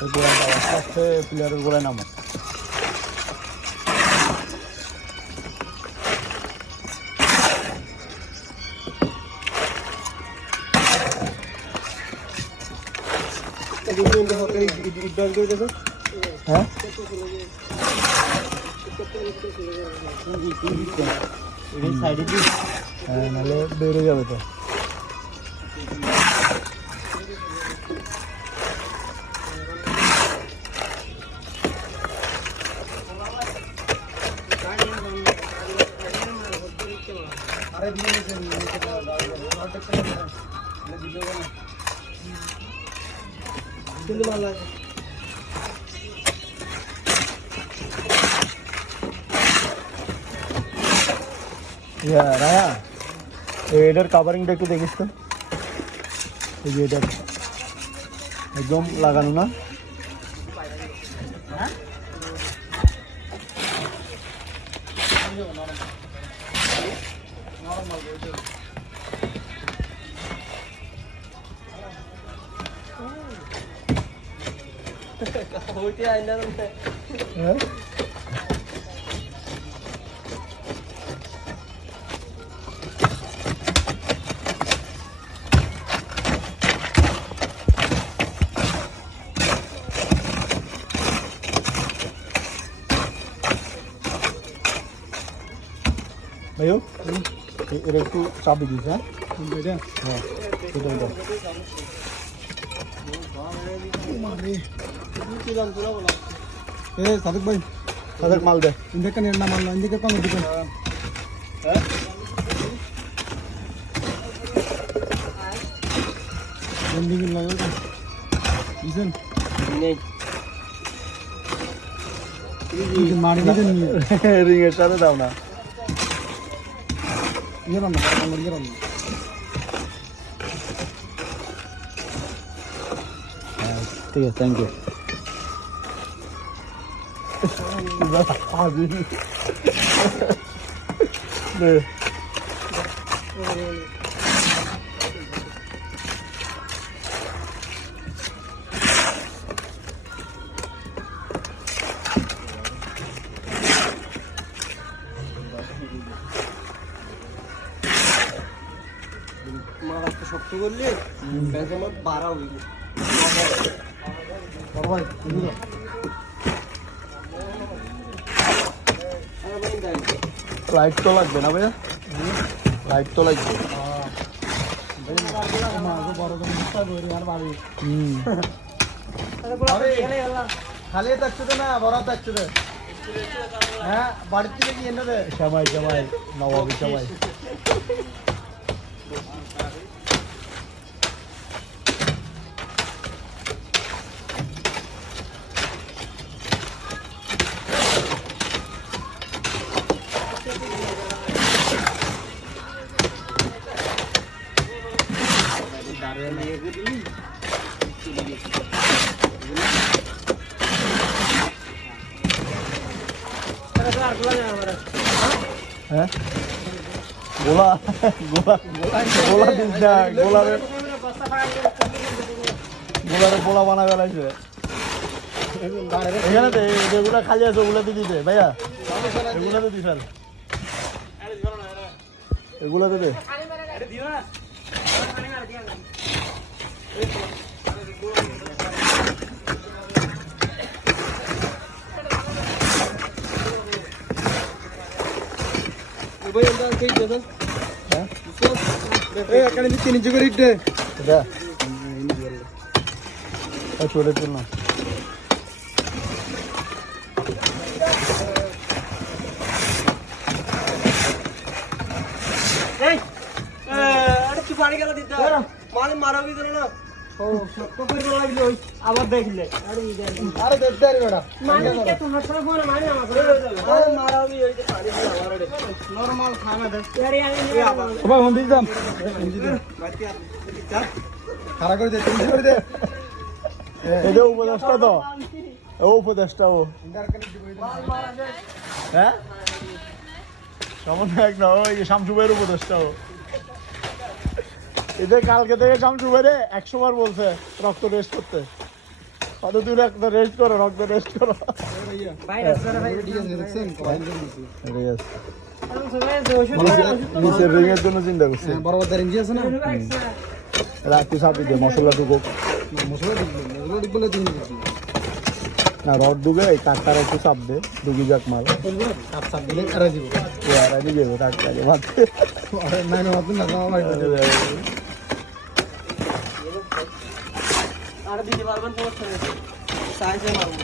গোড়াটা আস্তে আস্তে প্লেয়ারের গোড়ায় নামো। হ্যাঁ হ্যাঁ নাহলে বেড়ে যাবে তো। রায়া এটার কাভারিংটা একটু দেখিস তো, এই যে এটা একদম লাগানো না? ভাইও এটা একটু চাপি দিস। হ্যাঁ হ্যাঁ এটা সাদেক ভাই, সাদেক মাল দে। ইন্দেকে না মাল না, ইন্দেকে কম দিবেন। হ্যাঁ বন্দিং লাগাও তো দিছেন নেই এই মারি দিন রিং এর সাথে দাও না। ইয়ে রান্না ইয়ে রান্না। ঠিক আছে, থ্যাংক ইউ। শক্ত করলে বাড়া হইল। লাইট তো লাগবে না ভাইয়া? লাইট তো লাগবে। খালি থাকছে তো না, বড় থাকছে তো। হ্যাঁ বাড়ির থেকে কি এনে দেয়? সবাই সবাই নবাবী সবাই। হ্যাঁ গোলা গোলা গোলা দিস না, গোলারে পোলা বানা বেলাইছে এখানে। যেগুলো খালি আছে ওগুলোতে দিতে ভাইয়া, এগুলোতে দিস, এগুলোতে দে। তিন ইঞ্চি করে ইটে ছোটে তুল না। মারাবি না আবার দেখলে আরে দেখতে আরে বেটা নরমাল খানা দে সবাই হন্দি দাম খারাপ করে দে, তুমি করে দে। এটা উপদেশটা তো, ও উপদেশটা ও। হ্যাঁ সমন্বয় না, ওই শামসু ভাইয়ের উপদেশটা ও। এটা কালকে থেকে শামসু ভাইরে 100 বার বলছে রক্ত টেস্ট করতে। অত দূর একটা রেস্ট করো, রক্ত রেস্ট করো। ভাই রাস্তাটা ভাই ঠিক আছে। নিচের রিং এর জন্য চিন্তা করছি। বরাবর রেঞ্জি আছে না রাখু চাপি দে, মশলা ঢুকো। মশলা ডিব্বলে দিন না রড ঢুকে এই কাঠটার একটু চাপ দে, ঢুকি যাক মাল। কাপ সাপ দিলে এরা দিব আর আগে যাবো টাকা ভাত। নাই না আপনি না ভাই আর দিতে পারবেন সমস্যা নেই সাইজে মারবো